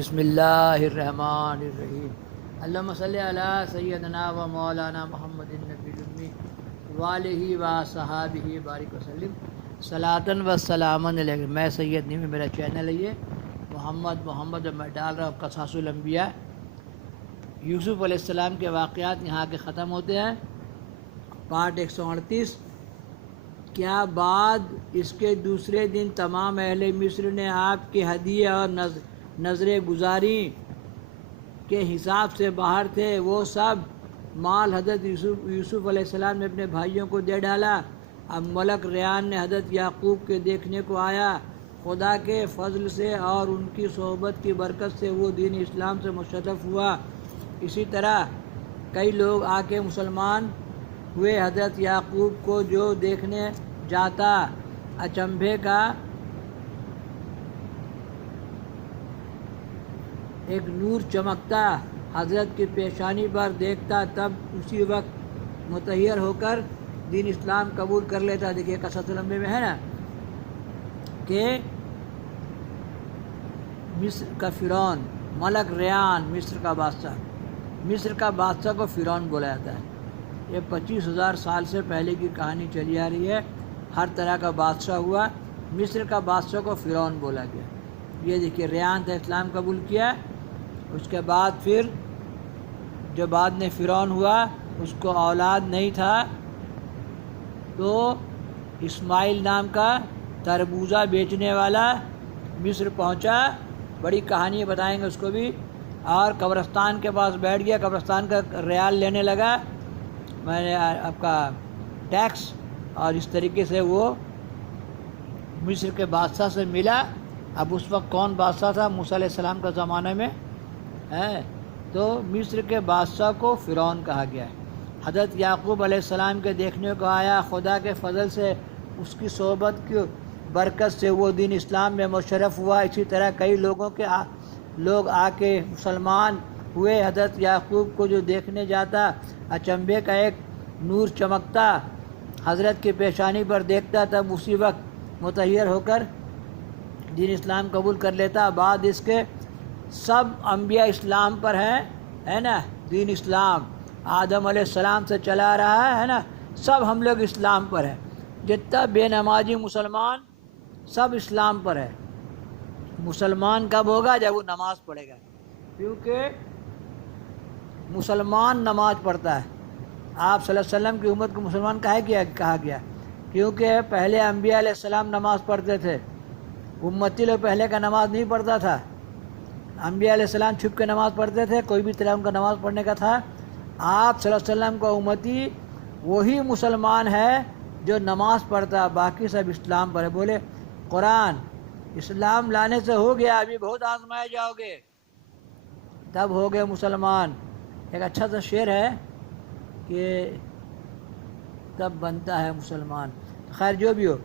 بسم اللہ الرحمن الرحیم۔ اللہم صلی علی سیدنا و مولانا محمد النبی الامی وآلہ و صحابہ بارک وسلم صلاۃً و سلاماً علیہ۔ میں سید نہیں، میرا چینل ہے یہ محمد میں ڈال رہا ہوں قصص الانبیاء۔ یوسف علیہ السلام کے واقعات یہاں کے ختم ہوتے ہیں۔ پارٹ 138۔ کیا بعد اس کے دوسرے دن تمام اہل مصر نے آپ کے ہدیے اور نظریں گزاری کے حساب سے باہر تھے، وہ سب مال حضرت یوسف علیہ السلام نے اپنے بھائیوں کو دے ڈالا۔ اب ملک ریان نے حضرت یعقوب کے دیکھنے کو آیا۔ خدا کے فضل سے اور ان کی صحبت کی برکت سے وہ دین اسلام سے مشرف ہوا۔ اسی طرح کئی لوگ آ کے مسلمان ہوئے۔ حضرت یعقوب کو جو دیکھنے جاتا اچنبھے کا ایک نور چمکتا حضرت کی پیشانی پر دیکھتا، تب اسی وقت متحیر ہو کر دین اسلام قبول کر لیتا۔ دیکھیے قصص الانبیاء میں ہے نا کہ مصر کا فرعون، ملک ریان مصر کا بادشاہ کو فرعون بولا جاتا ہے۔ یہ 25,000 سال سے پہلے کی کہانی چلی آ رہی ہے۔ ہر طرح کا بادشاہ ہوا، مصر کا بادشاہ کو فرعون بولا گیا۔ یہ دیکھیے ریان تھا، اسلام قبول کیا۔ اس کے بعد پھر جو بعد میں فرعون ہوا، اس کو اولاد نہیں تھا، تو اسماعیل نام کا تربوزہ بیچنے والا مصر پہنچا۔ بڑی کہانی بتائیں گے اس کو بھی۔ اور قبرستان کے پاس بیٹھ گیا، قبرستان کا ریال لینے لگا، میں نے آپ کا ٹیکس، اور اس طریقے سے وہ مصر کے بادشاہ سے ملا۔ اب اس وقت کون بادشاہ تھا؟ موسیٰ علیہ السلام کا زمانہ میں ہے، تو مصر کے بادشاہ کو فرعون کہا گیا ہے۔ حضرت یعقوب علیہ السلام کے دیکھنے کو آیا۔ خدا کے فضل سے اس کی صحبت کی برکت سے وہ دین اسلام میں مشرف ہوا۔ اسی طرح کئی لوگ آ کے مسلمان ہوئے۔ حضرت یعقوب کو جو دیکھنے جاتا اچنبھے کا ایک نور چمکتا حضرت کی پیشانی پر دیکھتا، تب اسی وقت متحیر ہو کر دین اسلام قبول کر لیتا۔ بعد اس کے سب انبیاء اسلام پر ہیں، ہے نا، دین اسلام آدم علیہ السلام سے چلا رہا ہے نا، سب ہم لوگ اسلام پر ہیں۔ جتنا بے نمازی مسلمان سب اسلام پر ہے۔ مسلمان کب ہوگا؟ جب وہ نماز پڑھے گا، کیونکہ مسلمان نماز پڑھتا ہے۔ آپ صلی اللہ علیہ وسلم کی امت کو مسلمان کہا گیا کیونکہ پہلے انبیاء علیہ السلام نماز پڑھتے تھے، امتی لوگ پہلے کا نماز نہیں پڑھتا تھا۔ انبیاء علیہ السلام چھپ کے نماز پڑھتے تھے، کوئی بھی طرح ان کا نماز پڑھنے کا تھا۔ آپ صلی اللہ علیہ وسلم کا امتی وہی مسلمان ہے جو نماز پڑھتا، باقی سب اسلام پر ہے۔ بولے قرآن اسلام لانے سے ہو گیا، ابھی بہت آزمائے جاؤ گے تب ہو گئے مسلمان۔ ایک اچھا سا شعر ہے کہ تب بنتا ہے مسلمان۔ خیر جو بھی ہو،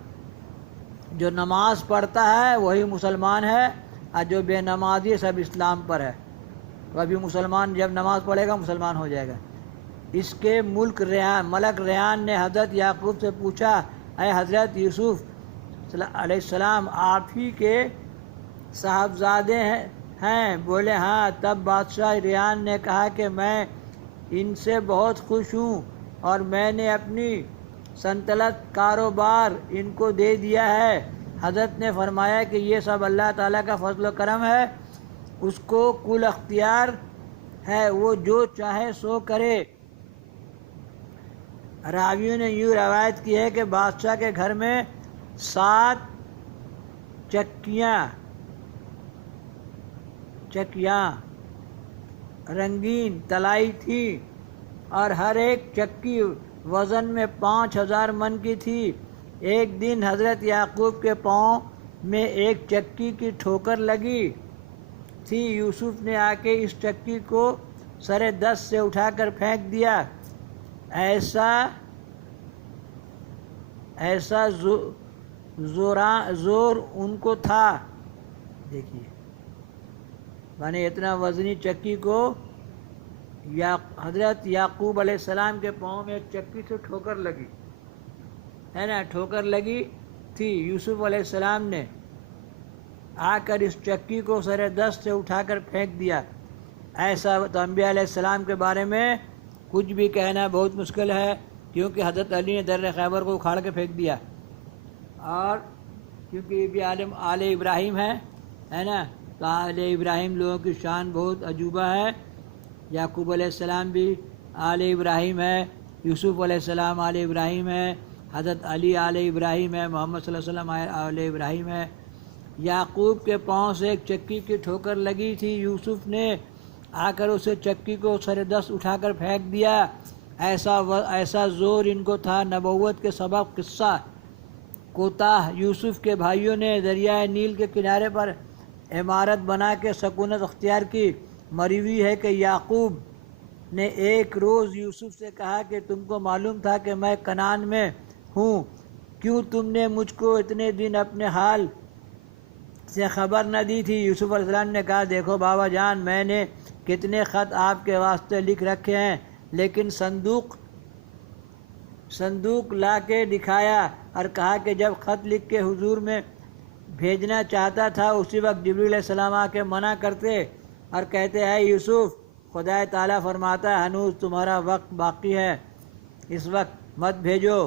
جو نماز پڑھتا ہے وہی مسلمان ہے، اور جو بے نمازی سب اسلام پر ہے۔ تو ابھی مسلمان جب نماز پڑھے گا مسلمان ہو جائے گا۔ اس کے ملک ملک ریان نے حضرت یعقوب سے پوچھا، اے حضرت یوسف علیہ السلام، آپ ہی کے صاحبزادے ہیں؟ بولے ہاں۔ تب بادشاہ ریان نے کہا کہ میں ان سے بہت خوش ہوں، اور میں نے اپنی سنتلت کاروبار ان کو دے دیا ہے۔ حضرت نے فرمایا کہ یہ سب اللہ تعالیٰ کا فضل و کرم ہے، اس کو کل اختیار ہے، وہ جو چاہے سو کرے۔ راویوں نے یوں روایت کی ہے کہ بادشاہ کے گھر میں 7 چکیاں رنگین طلائی تھی، اور ہر ایک چکی وزن میں 5,000 من کی تھی۔ ایک دن حضرت یعقوب کے پاؤں میں ایک چکی کی ٹھوکر لگی تھی۔ یوسف نے آ کے اس چکی کو سر دست سے اٹھا کر پھینک دیا۔ ایسا زور ان کو تھا، دیکھیے میں اتنا وزنی چکی کو حضرت یعقوب علیہ السلام کے پاؤں میں ایک چکی سے ٹھوکر لگی ہے نا، ٹھوکر لگی تھی۔ یوسف علیہ السلام نے آ کر اس چکی کو سر دست سے اٹھا کر پھینک دیا۔ ایسا تو انبیاء علیہ السلام کے بارے میں کچھ بھی کہنا بہت مشکل ہے، کیونکہ حضرت علی نے در خیبر کو اکھاڑ کے پھینک دیا، اور کیونکہ یہ بھی آل ابراہیم ہے نا، تو آل ابراہیم لوگوں کی شان بہت عجوبہ ہے۔ یعقوب علیہ السلام بھی آل ابراہیم ہے، یوسف علیہ السلام آل ابراہیم ہے، حضرت علی آل ابراہیم ہے، محمد صلی اللہ علیہ وسلم آل ابراہیم ہے۔ یعقوب کے پاؤں سے ایک چکی کی ٹھوکر لگی تھی، یوسف نے آ کر اسے چکی کو سر دست اٹھا کر پھینک دیا۔ ایسا زور ان کو تھا، نبوت کے سبب قصہ کوتاہ یوسف کے بھائیوں نے دریائے نیل کے کنارے پر عمارت بنا کے سکونت اختیار کی۔ مروی ہے کہ یعقوب نے ایک روز یوسف سے کہا کہ تم کو معلوم تھا کہ میں کنعان میں ہوں، کیوں تم نے مجھ کو اتنے دن اپنے حال سے خبر نہ دی تھی؟ یوسف علیہ السلام نے کہا دیکھو بابا جان، میں نے کتنے خط آپ کے واسطے لکھ رکھے ہیں، لیکن صندوق لا کے دکھایا اور کہا کہ جب خط لکھ کے حضور میں بھیجنا چاہتا تھا اسی وقت جبریل علیہ السلام آ کے منع کرتے اور کہتے ہیں یوسف، خدا تعالیٰ فرماتا ہے ہنوز تمہارا وقت باقی ہے، اس وقت مت بھیجو۔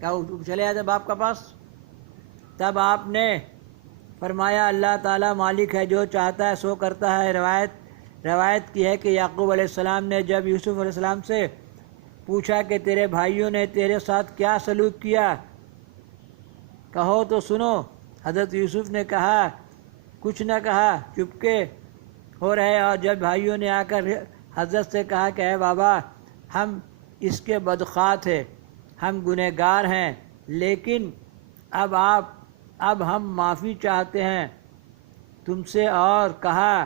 کیا چلے جاتے باپ کا پاس؟ تب آپ نے فرمایا اللہ تعالیٰ مالک ہے، جو چاہتا ہے سو کرتا ہے۔ روایت کی ہے کہ یعقوب علیہ السلام نے جب یوسف علیہ السلام سے پوچھا کہ تیرے بھائیوں نے تیرے ساتھ کیا سلوک کیا، کہو تو سنو، حضرت یوسف نے کہا کچھ نہ کہا، چپکے ہو رہے، اور جب بھائیوں نے آ کر حضرت سے کہا کہ اے بابا، ہم اس کے بدخواہ تھے، ہم گنہگار ہیں، لیکن اب ہم معافی چاہتے ہیں تم سے، اور کہا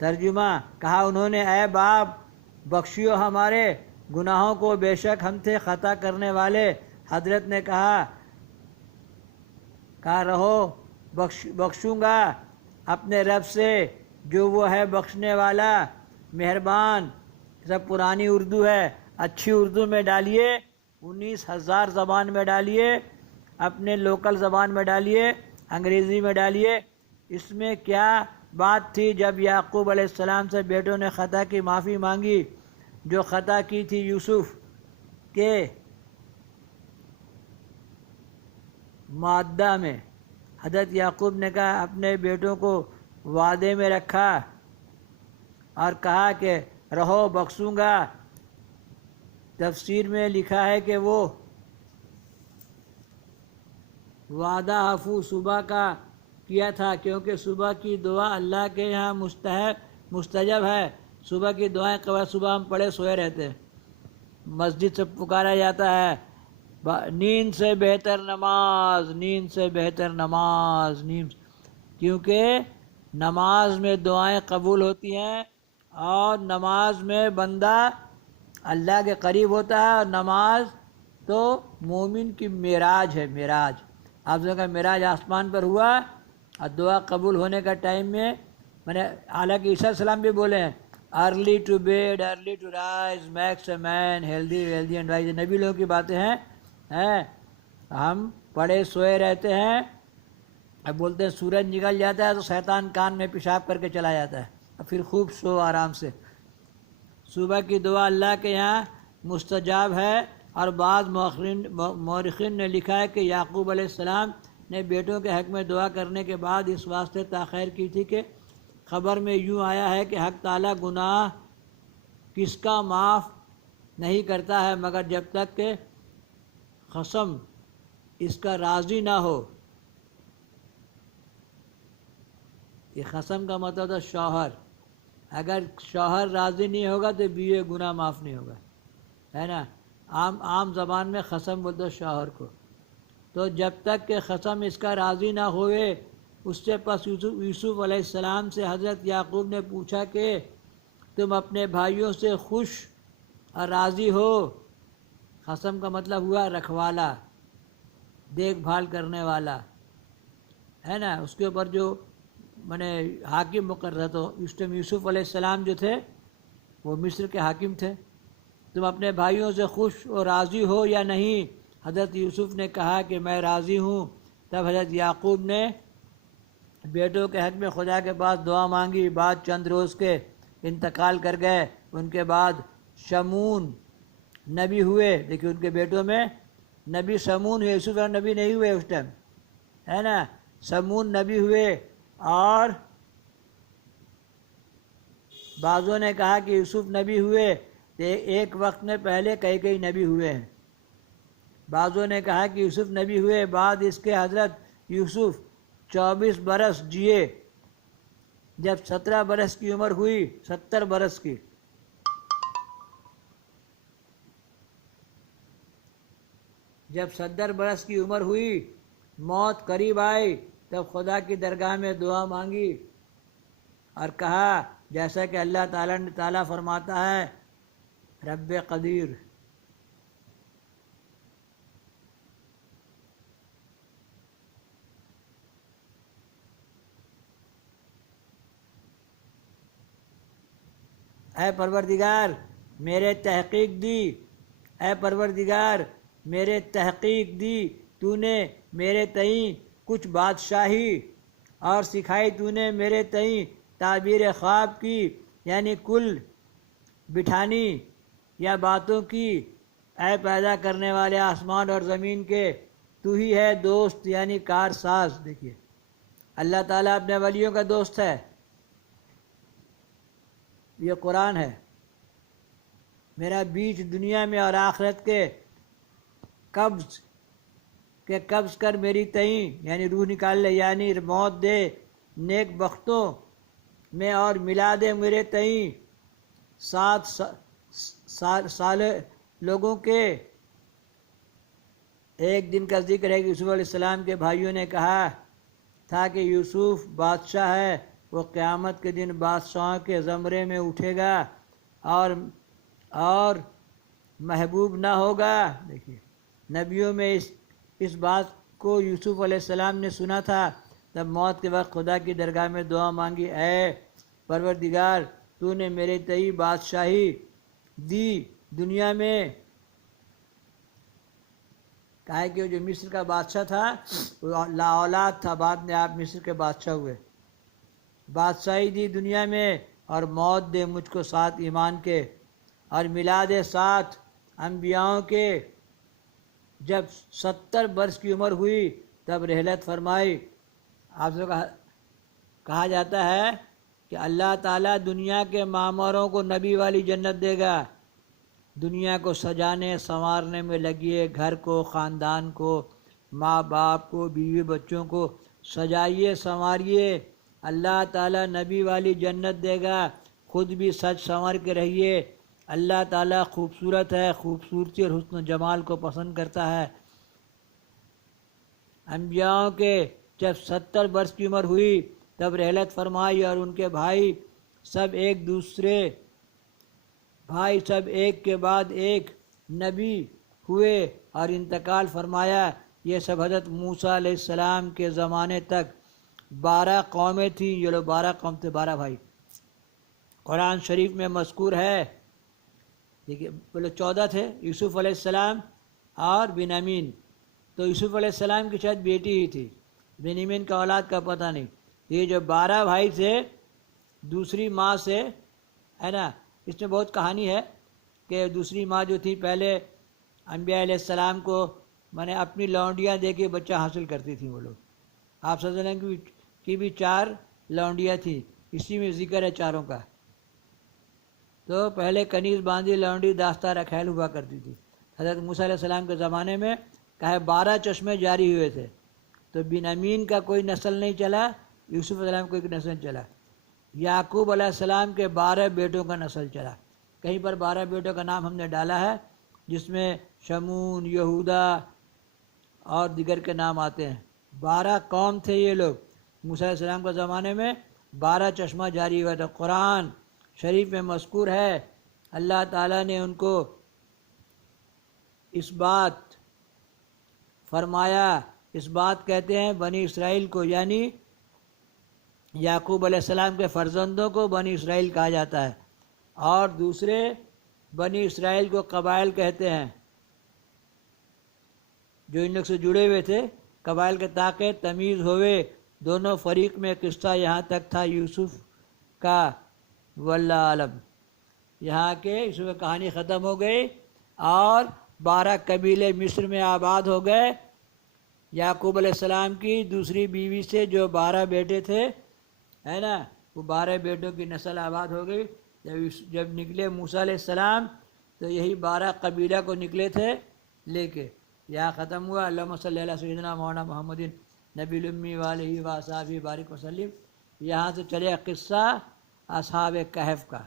ترجمہ، کہا انہوں نے اے باپ بخشیو ہمارے گناہوں کو، بے شک ہم تھے خطا کرنے والے۔ حضرت نے کہا رہو، بخشوں گا اپنے رب سے جو وہ ہے بخشنے والا مہربان۔ سب پرانی اردو ہے، اچھی اردو میں ڈالیے، 19,000 زبان میں ڈالیے، اپنے لوکل زبان میں ڈالیے، انگریزی میں ڈالیے۔ اس میں کیا بات تھی جب یعقوب علیہ السلام سے بیٹوں نے خطا کی معافی مانگی؟ جو خطا کی تھی یوسف کے مادہ میں، حضرت یعقوب نے کہا اپنے بیٹوں کو وعدے میں رکھا اور کہا کہ رہو، بخشوں گا۔ تفسیر میں لکھا ہے کہ وہ وعدہ عفو صبح کا کیا تھا، کیونکہ صبح کی دعا اللہ کے یہاں مستجب ہے۔ صبح کی دعائیں قبل صبح ہم پڑھے سوئے رہتے ہیں، مسجد سے پکارا جاتا ہے نیند سے بہتر نماز، نیند سے بہتر نماز، کیونکہ نماز میں دعائیں قبول ہوتی ہیں، اور نماز میں بندہ اللہ کے قریب ہوتا ہے، اور نماز تو مومن کی معراج ہے، معراج۔ آپ کا معراج آسمان پر ہوا، اور دعا قبول ہونے کا ٹائم میں حالانکہ عیسیٰ علیہ السلام بھی بولے ہیں early to bed early to rise makes a man healthy and wise, نبی لوگوں کی باتیں ہیں۔ ہم پڑے سوئے رہتے ہیں، اب بولتے ہیں سورج نکل جاتا ہے تو شیطان کان میں پیشاب کر کے چلا جاتا ہے، اور پھر خوب سو آرام سے۔ صبح کی دعا اللہ کے یہاں مستجاب ہے، اور بعض مورخین نے لکھا ہے کہ یعقوب علیہ السلام نے بیٹوں کے حق میں دعا کرنے کے بعد اس واسطے تاخیر کی تھی کہ خبر میں یوں آیا ہے کہ حق تعالیٰ گناہ کس کا معاف نہیں کرتا ہے مگر جب تک کہ خصم اس کا راضی نہ ہو۔ یہ خصم کا مطلب تھا شوہر، اگر شوہر راضی نہیں ہوگا تو بیوی گناہ معاف نہیں ہوگا، ہے نا۔ عام زبان میں خصم بولتے ہیں شوہر کو۔ تو جب تک کہ خصم اس کا راضی نہ ہوئے، اس سے پس یوسف علیہ السلام سے حضرت یعقوب نے پوچھا کہ تم اپنے بھائیوں سے خوش اور راضی ہو؟ خصم کا مطلب ہوا رکھوالا، دیکھ بھال کرنے والا، ہے نا۔ اس کے اوپر جو حاکم مقرر، تو اس ٹائم یوسف علیہ السلام جو تھے وہ مصر کے حاکم تھے. تم اپنے بھائیوں سے خوش و راضی ہو یا نہیں؟ حضرت یوسف نے کہا کہ میں راضی ہوں. تب حضرت یعقوب نے بیٹوں کے حق میں خدا کے پاس دعا مانگی. بعد چند روز کے انتقال کر گئے. ان کے بعد شمون نبی ہوئے. دیکھیے ان کے بیٹوں میں نبی شمون ہوئے. یوسف نبی نہیں ہوئے اس ٹائم، ہے نا. شمون نبی ہوئے. اور بعضوں نے کہا کہ یوسف نبی ہوئے. ایک وقت میں پہلے کئی نبی ہوئے ہیں. بعضوں نے کہا کہ یوسف نبی ہوئے. بعد اس کے حضرت یوسف 24 برس جیے. جب 17 برس کی عمر ہوئی، 70 برس کی، جب 70 برس کی عمر ہوئی، موت قریب آئی، تب خدا کی درگاہ میں دعا مانگی اور کہا جیسا کہ اللہ تعالیٰ فرماتا ہے رب قدیر. اے پروردگار میرے تحقیق دی، اے پروردگار میرے تحقیق دی. تو نے میرے تئیں کچھ بادشاہی اور سکھائی. تو نے میرے تئیں تعبیر خواب کی، یعنی کل بٹھانی یا باتوں کی. اے پیدا کرنے والے آسمان اور زمین کے، تو ہی ہے دوست یعنی کار ساز. دیکھیے اللہ تعالیٰ اپنے ولیوں کا دوست ہے. یہ قرآن ہے. میرا بیچ دنیا میں اور آخرت کے قبض کر میری تئیں، یعنی روح نکال لے، یعنی موت دے نیک بختوں میں، اور ملا دے میرے تئیں 7 سال لوگوں کے. ایک دن کا ذکر ہے کہ یوسف علیہ السلام کے بھائیوں نے کہا تھا کہ یوسف بادشاہ ہے، وہ قیامت کے دن بادشاہوں کے زمرے میں اٹھے گا اور محبوب نہ ہوگا. دیکھیے نبیوں میں اس بات کو یوسف علیہ السلام نے سنا تھا. تب موت کے وقت خدا کی درگاہ میں دعا مانگی، اے پروردگار تو نے میرے تئیں بادشاہی دی دنیا میں. کہا کہ جو مصر کا بادشاہ تھا وہ لا اولاد تھا، بعد میں آپ مصر کے بادشاہ ہوئے. بادشاہی دی دنیا میں، اور موت دے مجھ کو 7 ایمان کے، اور ملا دے 7 انبیاؤں کے. جب 70 برس کی عمر ہوئی تب رحلت فرمائی. آپ سے کہا جاتا ہے کہ اللہ تعالیٰ دنیا کے معمروں کو نبی والی جنت دے گا. دنیا کو سجانے سنوارنے میں لگیے، گھر کو، خاندان کو، ماں باپ کو، بیوی بچوں کو سجائیے سنواریے. اللہ تعالیٰ نبی والی جنت دے گا. خود بھی سج سنور کے رہیے. اللہ تعالیٰ خوبصورت ہے، خوبصورتی اور حسن و جمال کو پسند کرتا ہے. انبیاؤں کے جب 70 برس کی عمر ہوئی تب رحلت فرمائی، اور ان کے بھائی سب ایک کے بعد ایک نبی ہوئے اور انتقال فرمایا. یہ سب حضرت موسیٰ علیہ السلام کے زمانے تک 12 قومیں تھیں. یہ لوگ 12 قوم تھے، 12 بھائی. قرآن شریف میں مذکور ہے. دیکھیے بولے 14 تھے، یوسف علیہ السلام اور بنیامین. تو یوسف علیہ السلام کی شاید بیٹی ہی تھی، بنیامین کا اولاد کا پتہ نہیں. یہ جو 12 بھائی تھے دوسری ماں سے، ہے نا. اس میں بہت کہانی ہے کہ دوسری ماں جو تھی پہلے انبیاء علیہ السلام کو اپنی لونڈیاں دے کے بچہ حاصل کرتی تھیں وہ لوگ. آپ صلی اللہ علیہ وسلم کی بھی 4 لونڈیاں تھیں، اسی میں ذکر ہے 4 کا. تو پہلے کنیز باندھی لونڈی داستہ رکھیل ہوا کرتی تھی. حضرت موسیٰ علیہ السلام کے زمانے میں کہے 12 چشمے جاری ہوئے تھے. تو بنیامین کا کوئی نسل نہیں چلا، یوسف علیہ السلام کا کوئی نسل چلا. یعقوب علیہ السلام کے 12 بیٹوں کا نسل چلا. کہیں پر 12 بیٹوں کا نام ہم نے ڈالا ہے جس میں شمون، یہودا اور دیگر کے نام آتے ہیں. 12 قوم تھے یہ لوگ. موسیٰ علیہ السلام کے زمانے میں 12 چشمہ جاری ہوا تھا. قرآن شریف میں مذکور ہے. اللہ تعالیٰ نے ان کو اس بات فرمایا. اس بات کہتے ہیں بنی اسرائیل کو، یعنی یعقوب علیہ السلام کے فرزندوں کو بنی اسرائیل کہا جاتا ہے. اور دوسرے بنی اسرائیل کو قبائل کہتے ہیں، جو ان لوگ سے جڑے ہوئے تھے قبائل کے، تاکہ تمیز ہوئے دونوں فریق میں۔ قصہ یہاں تک تھا یوسف کا، واللہ عالم۔ یہاں کے اس میں کہانی ختم ہو گئی، اور 12 قبیلے مصر میں آباد ہو گئے۔ یعقوب علیہ السلام کی دوسری بیوی سے جو 12 بیٹے تھے، ہے نا، وہ 12 بیٹوں کی نسل آباد ہو گئی۔ جب نکلے موسیٰ علیہ السلام تو یہی 12 قبیلہ کو نکلے تھے لے کے۔ یہاں ختم ہوا۔ اللہم صلی علی سیدنا مولانا محمد نبی الامی وآلہ وصحبہ بارک وسلم۔ یہاں سے چلے قصہ اصحاب کہف کا۔